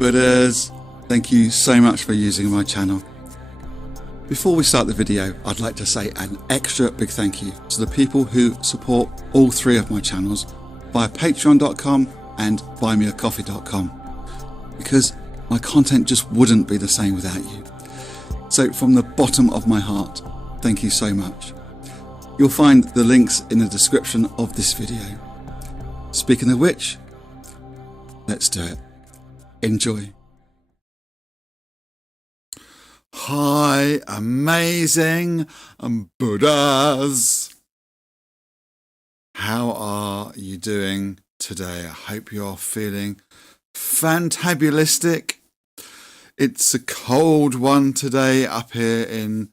Buddhas! Thank you so much for using my channel. Before we start the video, I'd like to say an extra big thank you to the people who support all three of my channels via patreon.com and buymeacoffee.com, because my content just wouldn't be the same without you. So from the bottom of my heart, thank you so much. You'll find the links in the description of this video. Speaking of which, let's do it. Enjoy. Hi, amazing Buddhas. How are you doing today? I hope you're feeling fantabulistic. It's a cold one today up here in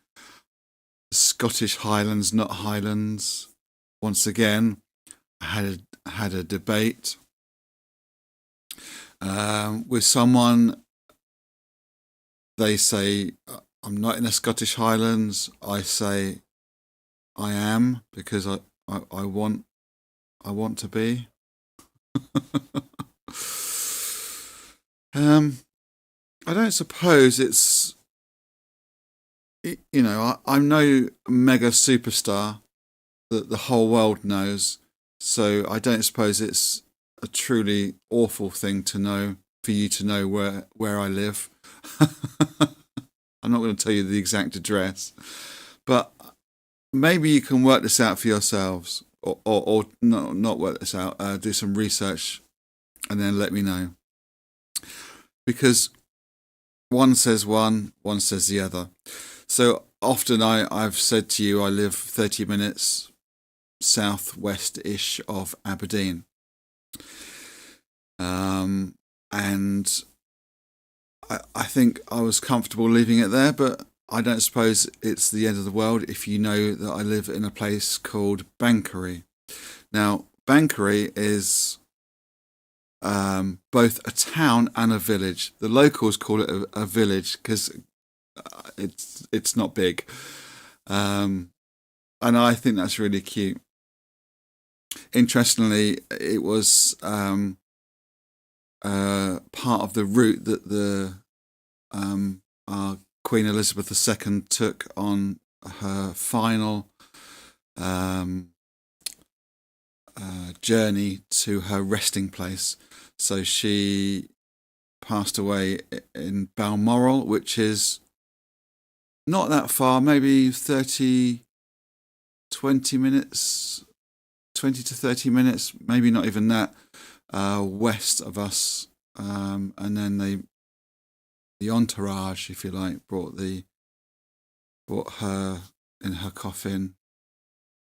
the Scottish Highlands, not Highlands. Once again, I had a debate with someone. They say I'm not in the Scottish Highlands. I say I am, because I want to be. I don't suppose it's, you know, I'm no mega superstar that the whole world knows, so I don't suppose it's a truly awful thing to know, for you to know where I live. I'm not going to tell you the exact address, but maybe you can work this out for yourselves, or not work this out, do some research and then let me know. Because one says one says the other. So often I've said to you I live 30 minutes southwest-ish of Aberdeen. And I think I was comfortable leaving it there, but I don't suppose it's the end of the world if you know that I live in a place called Banchory. Now, Banchory is both a town and a village. The locals call it a village because it's not big, and I think that's really cute. Interestingly, it was part of the route that our Queen Elizabeth II took on her final journey to her resting place. So she passed away in Balmoral, which is not that far, maybe 20 minutes, 20 to 30 minutes, maybe not even that, west of us. And then the entourage, if you like, brought her in her coffin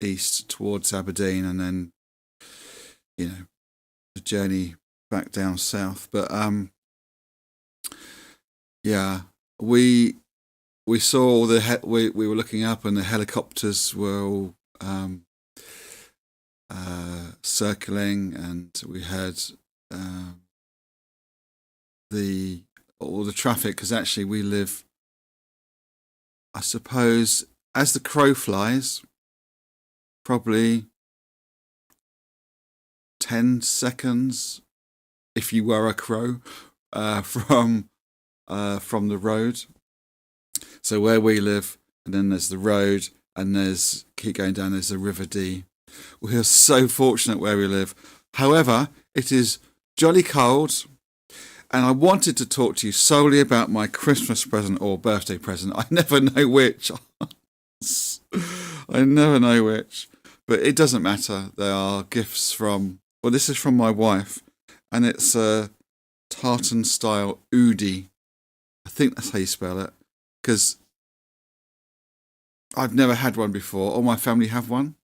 east towards Aberdeen, and then, you know, the journey back down south. But yeah, we saw all we were looking up, and the helicopters were all circling, and we heard all the traffic, because actually we live, I suppose, as the crow flies, probably 10 seconds, if you were a crow, from the road. So where we live, and then there's the road, and keep going down, there's the River Dee. We are so fortunate where we live. However, it is jolly cold, and I wanted to talk to you solely about my Christmas present or birthday present. I never know which. I never know which. But it doesn't matter. They are gifts from, well, this is from my wife, and it's a tartan-style udi. I think that's how you spell it, because I've never had one before. All my family have one.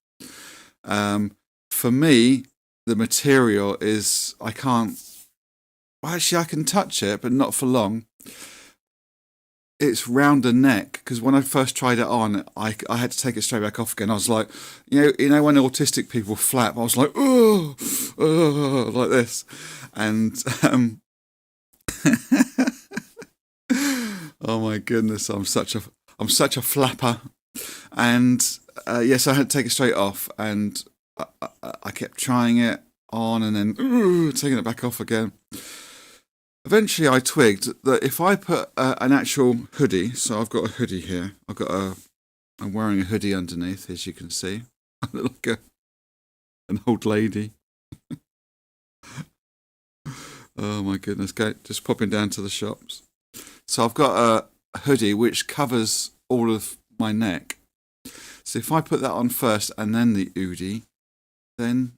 For me, the material is, I can touch it, but not for long. It's round the neck, because when I first tried it on, I had to take it straight back off again. I was like, you know when autistic people flap, I was like, oh, like this. And oh my goodness, I'm such a flapper. And yes, I had to take it straight off, and I kept trying it on and then taking it back off again. eventually I twigged that if I put an actual hoodie, so I've got a hoodie here, I'm wearing a hoodie underneath, as you can see. I look like an old lady. Oh my goodness, just popping down to the shops. So I've got a hoodie which covers all of my neck. So if I put that on first and then the hoodie, then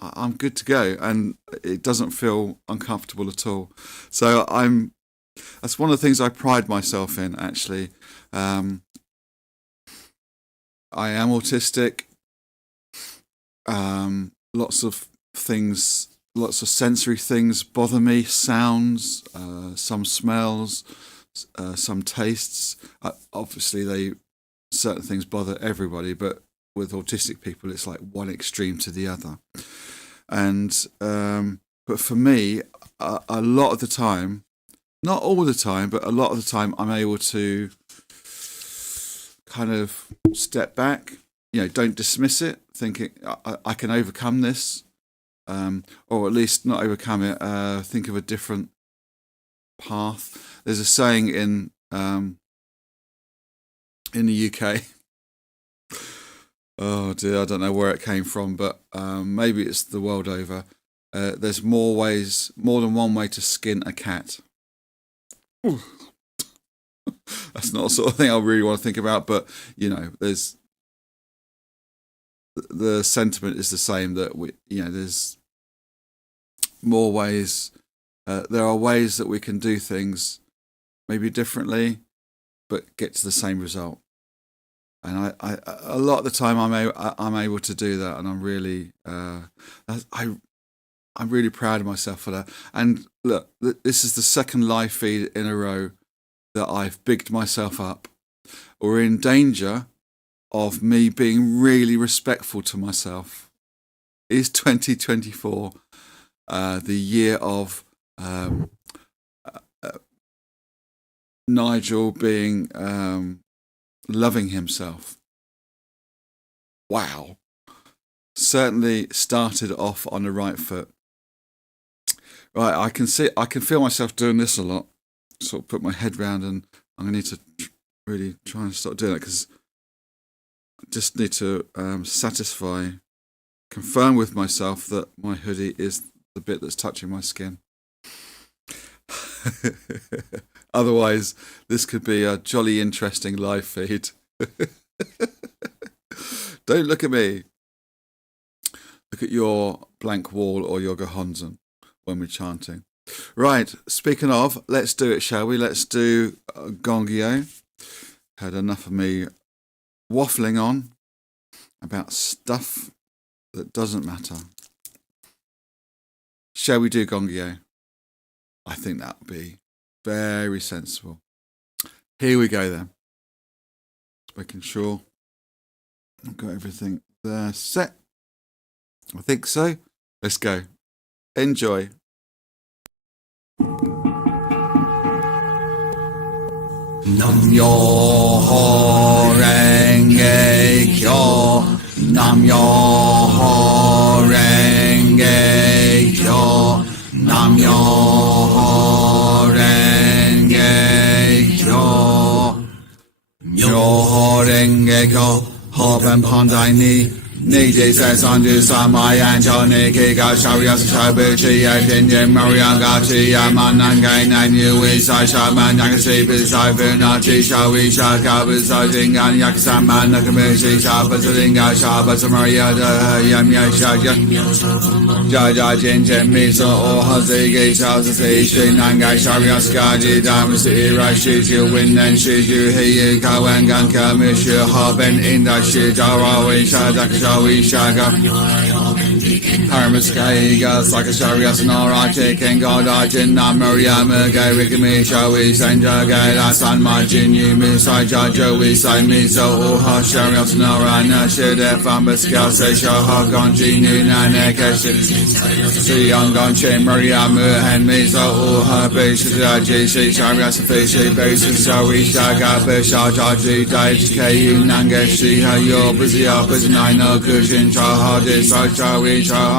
I'm good to go, and it doesn't feel uncomfortable at all. So that's one of the things I pride myself in, actually. I am autistic. Lots of things, lots of sensory things bother me, sounds, some smells, some tastes. Obviously, certain things bother everybody, but with autistic people, it's like one extreme to the other. And but for me, a lot of the time, not all the time, but a lot of the time, I'm able to kind of step back, don't dismiss it, thinking I can overcome this, or at least not overcome it, think of a different path. There's a saying in the UK, oh dear, I don't know where it came from, but maybe it's the world over. There's more than one way to skin a cat. That's not the sort of thing I really want to think about, but there's the sentiment is the same, that there's more ways. There are ways that we can do things maybe differently, but get to the same result. And I a lot of the time I'm able to do that, and I'm really I'm really proud of myself for that. And look, this is the second live feed in a row that I've bigged myself up. We're in danger of me being really respectful to myself. Is 2024 the year of Nigel being loving himself? Wow. Certainly started off on the right foot. Right, I can feel myself doing this a lot. Sort of put my head round, and I'm going to need to really try and stop doing it, because I just need to confirm with myself that my hoodie is the bit that's touching my skin. Otherwise, this could be a jolly interesting live feed. Don't look at me. Look at your blank wall or your Gohonzon when we're chanting. Right, speaking of, let's do it, shall we? Let's do Gongyo. Had enough of me waffling on about stuff that doesn't matter. Shall we do Gongyo? I think that would be very sensible. Here we go then. Just making sure I've got everything there set. I think so. Let's go. Enjoy. Nam Myoho Renge Kyo. Nam Myoho Renge Kyo. Nam Myoho Renge Kyo. Myoho Renge Kyo. Hoben Pandai Ni. Niji says unto Samayan Choniki Gasharias Shabuchi Yakin Marian Gachi Yamanangai Nanyu Isai Shaman Yakasi Bisai Funachi Shawi Shaka Bisai Jingan Yakasaman Nakamishi Shabasalinga Shabasamaria Yamya Shaya Jaja Jinjin Miso O Hazigi Shazasi Shinangai Sharias Gaji Damasi Rashi Win and Shiju Hiyu Kawangan Kamishu Haben Inda Shijarawi Shadaka Shawi Shaga Harmaskaiga Sakashariya Sonora Chicken Godajin Namariyama Gai Rikami Shawi Sanja Gai Lasan Majin Yumi Saja Joey Sai Miso Uha Shariya Sonora Nashide Fambaska Sesha Hagon Jini Nanekeshi Siyangon Che Mariyamu and Miso Uha Bishita Jishi Shariya Safishi Basis Shawi Shaga Bishajaji Daiji Kayu Nangeshi Hayo Bizia Bizinai no Kushin Chaha Disai Shawi Chaha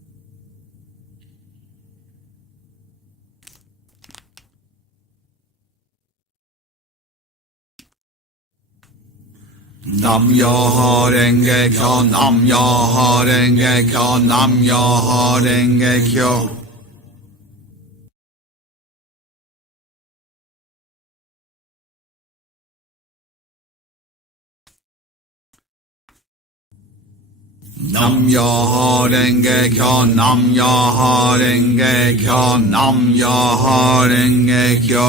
Nam Myoho Renge Kyo, Nam Myoho Renge Kyo, Nam Myoho Renge Kyo. Nam Myoho Renge Kyo, Nam Myoho Renge Kyo, Nam Myoho Renge Kyo.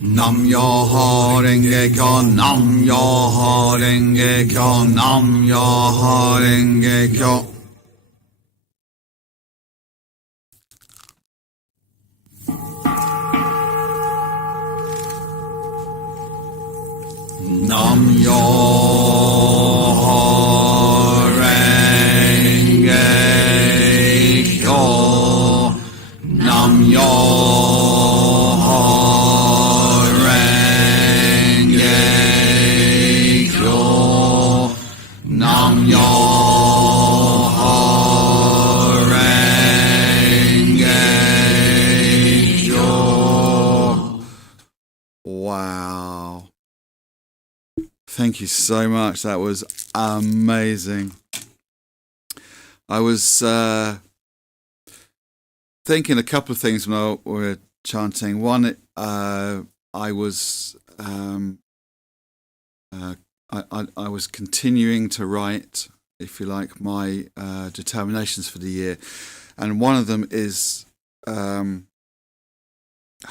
Nam Myoho Renge Kyo, Nam Myoho Renge Kyo, Nam Myoho Renge Kyo. Nam Myoho Renge Kyo, Nam Myoho Renge Kyo, Nam Myoho Renge Kyo. Wow. Thank you so much. That was amazing. I was thinking a couple of things when we were chanting. One, I was I was continuing to write, if you like, my determinations for the year, and one of them is I've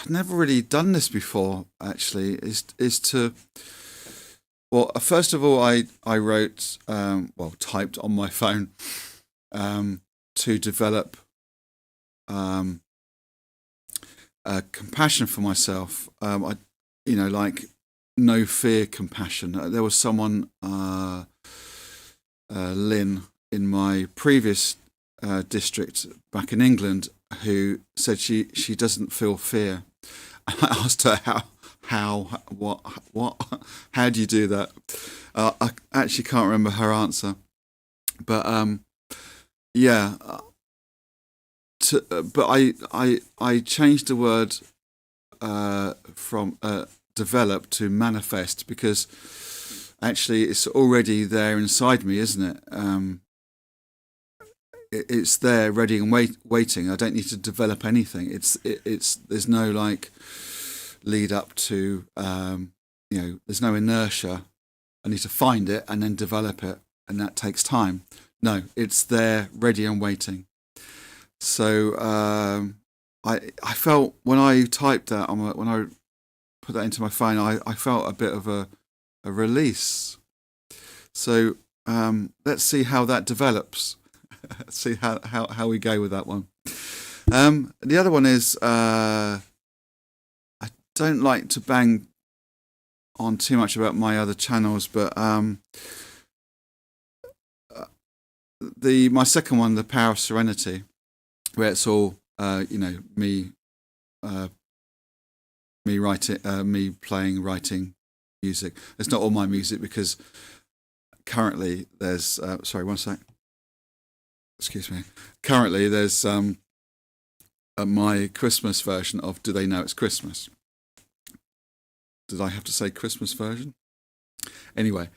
never really done this before. Actually, is to first of all, I wrote typed on my phone to develop compassion for myself. Like no fear compassion. There was someone, Lynn, in my previous district back in England, who said she doesn't feel fear. I asked her how do you do that? I actually can't remember her answer, but but I changed the word from develop to manifest, because actually it's already there inside me, isn't it? It's there, ready and waiting. I don't need to develop anything. It's there's no like lead up to there's no inertia. I need to find it and then develop it, and that takes time. No, it's there, ready and waiting. So I felt when I typed that when I put that into my phone, I felt a bit of a release. So let's see how that develops. See how we go with that one. The other one is I don't like to bang on too much about my other channels, but my second one, The Power of Serenity, where it's all me writing music. It's not all my music, because currently there's sorry, one sec. Excuse me. Currently there's my Christmas version of Do They Know It's Christmas? Did I have to say Christmas version? Anyway,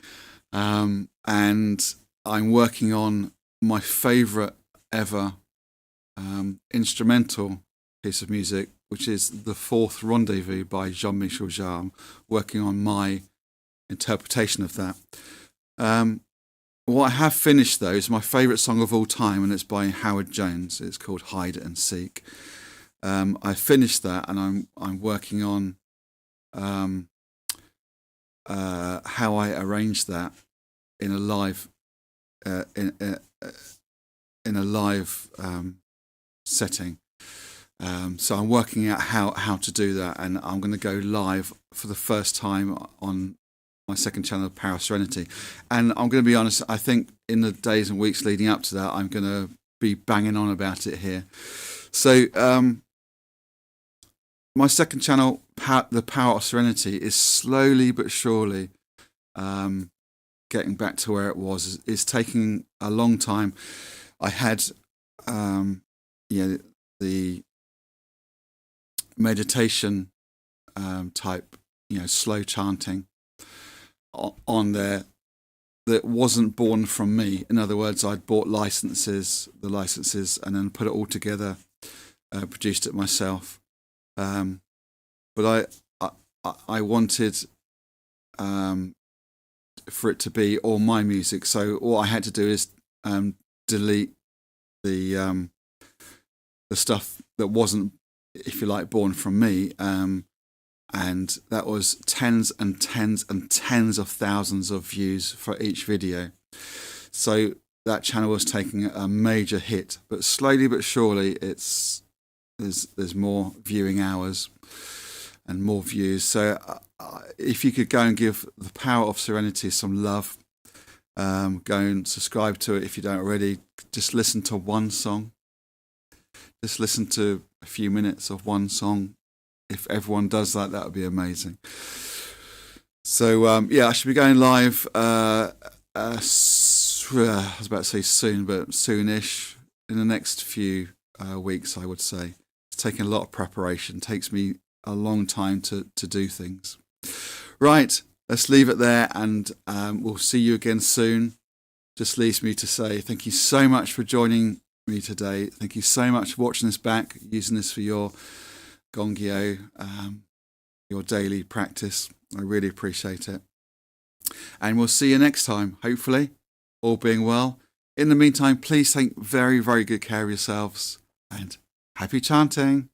and I'm working on my favourite ever instrumental piece of music, which is The Fourth Rendezvous by Jean-Michel Jarre. Working on my interpretation of that. What I have finished, though, is my favourite song of all time, and it's by Howard Jones. It's called Hide and Seek. I finished that, and I'm working on how I arrange that in a live in a live setting, So I'm working out how to do that, and I'm going to go live for the first time on my second channel, Power of Serenity. And I'm going to be honest, I think in the days and weeks leading up to that, I'm going to be banging on about it here. So my second channel, the Power of Serenity, is slowly but surely getting back to where it was. It's taking a long time. I had the meditation type, slow chanting on there that wasn't born from me. In other words, I'd bought the licenses, and then put it all together, produced it myself. But I wanted for it to be all my music. So all I had to do is delete the stuff that wasn't, if you like, born from me. And that was tens and tens and tens of thousands of views for each video. So that channel was taking a major hit, but slowly but surely there's more viewing hours and more views. So if you could go and give the Power of Serenity some love, go and subscribe to it if you don't already. Just listen to one song. Just listen to a few minutes of one song. If everyone does that, that would be amazing. So I should be going live. I was about to say soon, but soonish, in the next few weeks, I would say. It's taking a lot of preparation. It takes me a long time to do things. Right, let's leave it there, and we'll see you again soon. Just leaves me to say thank you so much for joining me today. Thank you so much for watching this back, using this for your Gongyo, your daily practice. I really appreciate it. And we'll see you next time, hopefully, all being well. In the meantime, please take very, very good care of yourselves, and happy chanting.